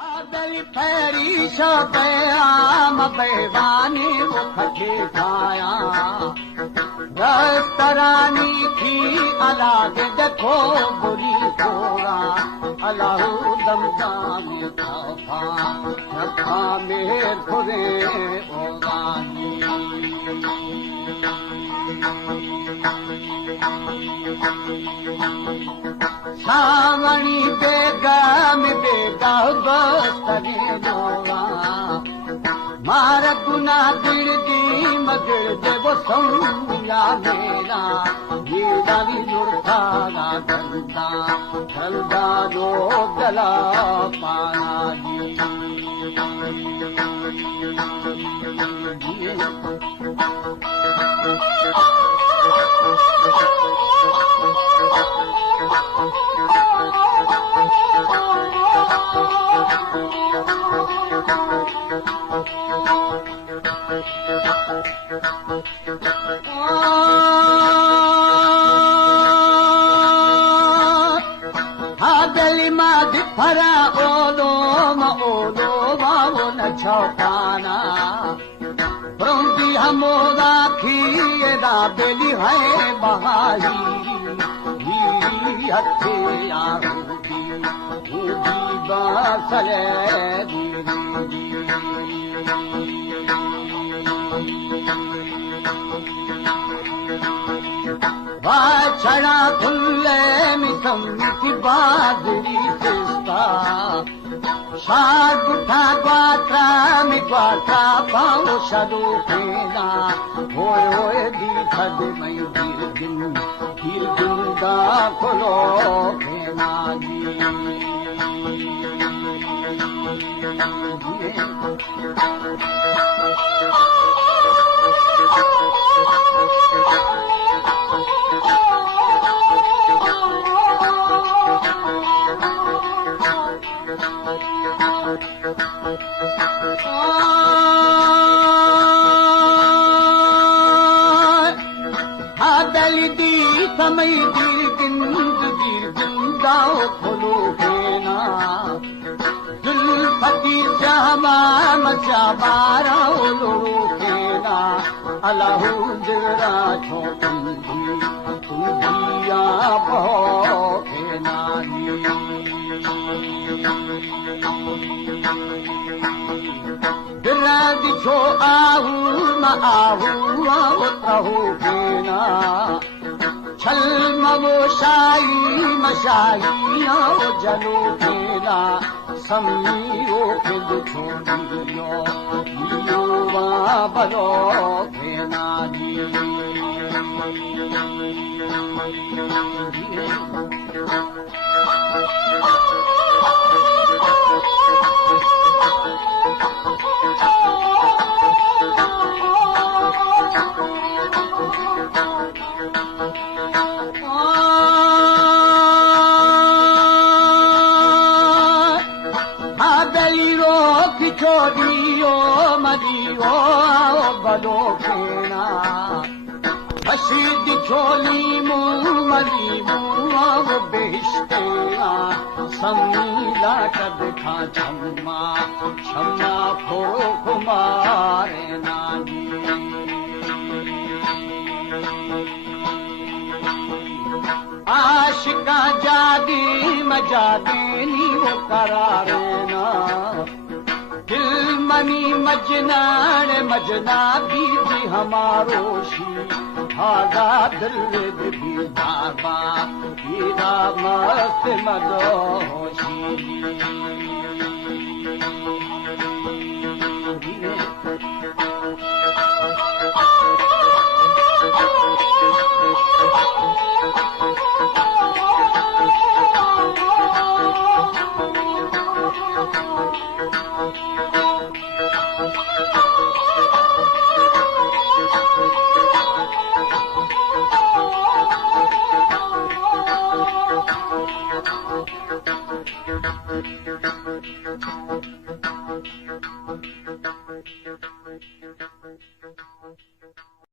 आदल पैरी शबयाम बेवानी मुखी खाया दस्तरानी थी अलाग देखो बुरी थोड़ा अलाहू दमदा में रखा मेर खुरे ओगानी सावणी बेगम बेगा बस्तरी जोड़ा मार गुना दिल दी मगर देवो संगिया मेरा गीता भी जुड़ता गंदा गंदा जो गला पाना भरा ओलो मावो न छौकाना प्रोंदी हमोदा खीरा बेली है बहाई हथे आरूदी बासले छड़ा खुले मिसम की बादरी सिस्ता शाग उठा ग्वात्रा में ग्वात्रा पाओ शरू फेना होए होए दी खद मई दिल दा खोलो फेना समय दी जिंदगी जिंदाओ खोलो फेना जुल्फती श्यामा मचा बाराओ लो फेना अलाहू जरा छोटी दिया बहो फेना दिला दिछो आहू न आहू आओ फेना छल मवो शाही मशाही आओ जलो फेना समीरो फिर छोड़ियो बलो फेना छोड़ियो मरियो बलो फेना हसीद छोली मुँह मरी मुँह बेहिश्तेना समीला कद खा छम्मा छम्मा खो कुमारे नानी आशिका जादी मजा देनी वो करारे ना दिल मनी मजनान मजना बीती हमारो शी हादा दिल भी बाबा हीरा मस्त मदोशी